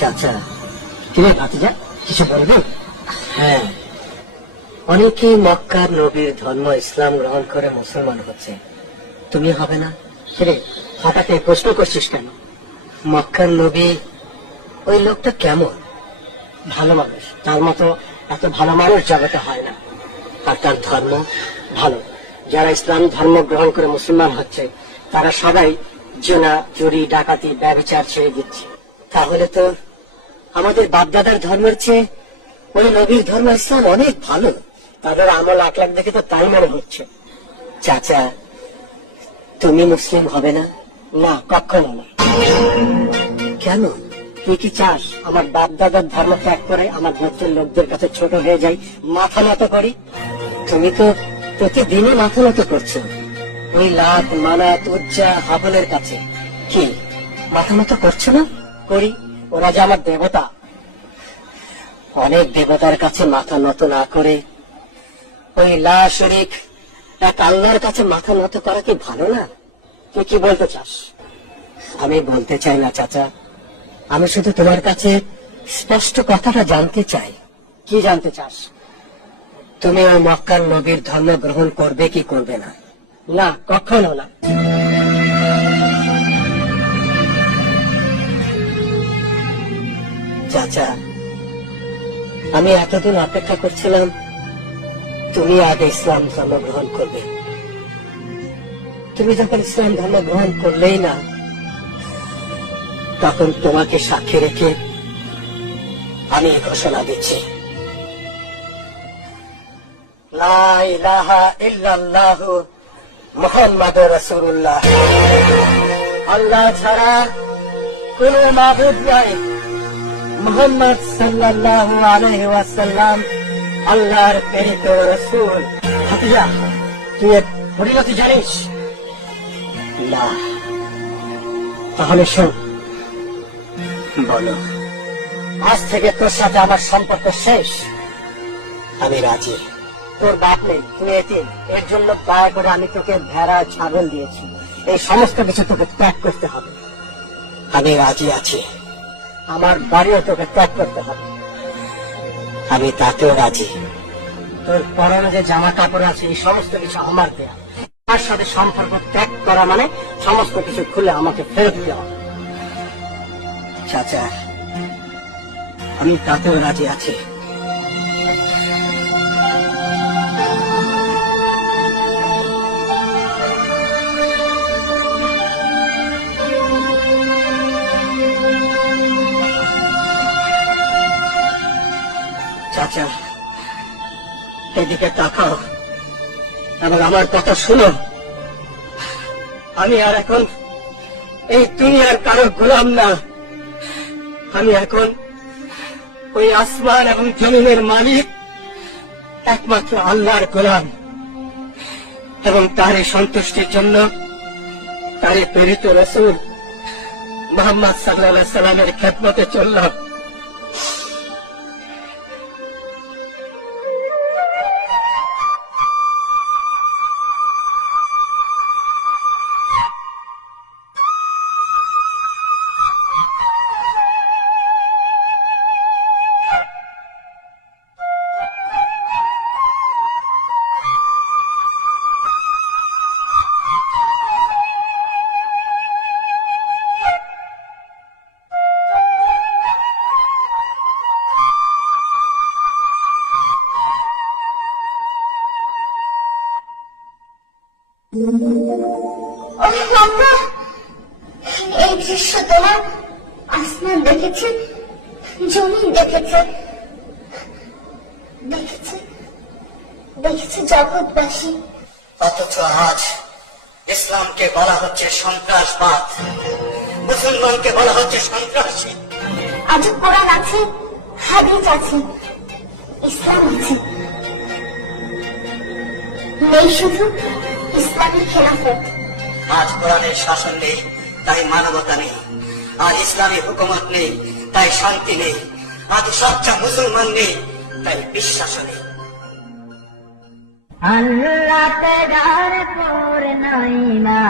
চাচা, কিরে ভাতিজা, কিছু বলবি? হ্যাঁ, অনেকেই মক্কার নবীর ধর্ম ইসলাম গ্রহণ করে মুসলমান হচ্ছে, তুমি হবে না? কিরে হঠাৎ এই প্রশ্ন করছিস কেন? মক্কার নবী ওই লোকটা কেমন? ভালো মানুষ, তার মতো এত ভালো মানুষ জগতে হয় না। আর তার ধর্ম ভালো। যারা ইসলাম ধর্ম গ্রহণ করে মুসলমান হচ্ছে তারা সবাই জেনা, চুরি, ডাকাতি, ব্যভিচার ছেড়ে দিচ্ছে। তাহলে তো আমাদের বাপদাদার ধর্মের চেয়ে ওই নবীর ধর্ম ইসলাম অনেক ভালো। তাদের আমল আখলাক দেখে তো তাই মনে হচ্ছে। চাচা, তুমি মুসলিম হবে না? না, কখনো না। কেন? তুই কি চাস আমার বাপ দাদার ধর্ম ত্যাগ করে আমার গোত্রের লোকদের কাছে ছোট হয়ে যাই, মাথা নত করি? তুমি তো প্রতিদিনই মাথা নত করছো ওই লাত, মানাত, উজ্জা, হাবলের কাছে। কি মাথা নত করছো না? করি। ওরা যে আমার দেবতা, অনেক দেবতার কাছে মাথা নত না করে ওই লা শরীক এক আল্লাহর কাছে মাথা নত করা কি ভালো না? তুই কি বলতে চাস? আমি বলতে চাই না চাচা, আমি শুধু তোমার কাছে স্পষ্ট কথাটা জানতে চাই। কি জানতে চাস? তুমি ওই মক্কার নবীর ধর্ম গ্রহণ করবে কি করবে না? না, কখনো না। চাচা, আমি এতদিন অপেক্ষা করছিলাম তুমি আগে ইসলাম ধর্ম গ্রহণ করবে। তুমি যখন ইসলাম ধর্ম গ্রহণ করলেই না, তখন তোমাকে সাক্ষী রেখে আমি ঘোষণা দিচ্ছি, লা ইলাহা ইল্লাল্লাহু মুহাম্মাদুর রাসূলুল্লাহ। আল্লাহ ছাড়া কোন মাবুদ নাই। মুহাম্মদ সাল্লাল্লাহু আলাইহি ওয়াসাল্লাম আল্লাহর প্রেরিত রাসূল। ভাতিজা, তুই এর পরিণতি জানিস? না। তাহলে শোন, বলো, আজ থেকে তোর সাথে আমার সম্পর্ক শেষ। আমি রাজি। তোর বাপ নেই, তুই এতিম, এর জন্য দয়া করে আমি তোকে ভেড়া, ছাগল দিয়েছি। এই সমস্ত কিছু তোকে ত্যাগ করতে হবে। আমি রাজি আছি। আমার বাড়িও তোকে ত্যাগ করতে হবে। আমি তাতেও রাজি। তোর পরনে যে জামা কাপড় আছে এই সমস্ত কিছু আমার দেয়া। তার সাথে সম্পর্ক ত্যাগ করা মানে সমস্ত কিছু খুলে আমাকে ফেরত দেওয়া। চাচা, আমি তাতেও রাজি আছি। চাচা, এদিকে তাকাও এবং আমার কথা শুনো। আমি আর এখন এই দুনিয়ার কারো গোলাম না। আমি এখন ওই আসমান এবং জমিনের মালিক একমাত্র আল্লাহর গোলাম, এবং তারই সন্তুষ্টির জন্য তারই প্রেরিত রাসূল মুহাম্মদ সাল্লাল্লাহু আলাইহি সাল্লামের খেদমতে চললাম। এই দৃশ্য তোমার আসমান দেখেছে, জমিন দেখেছে, দেখেছে দেখেছে জগৎবাসী। অথচ আজ ইসলামকে বলা হচ্ছে সন্ত্রাসবাদ, মুসলমানকে বলা হচ্ছে সন্ত্রাসী। আজ কোরআন আছে, হাদিস আছে, ইসলাম আছে, নেই শুধু ইসলামী খেলাফত। আজ কোরআনের শাসন নেই, তাই মানবতা নেই। আর ইসলামী হুকুমত নেই, তাই শান্তি নেই। আজ সচ্চা মুসলমান নেই, তাই বিশ্বাস নেই। আল্লাহ তাআলার পর নাই না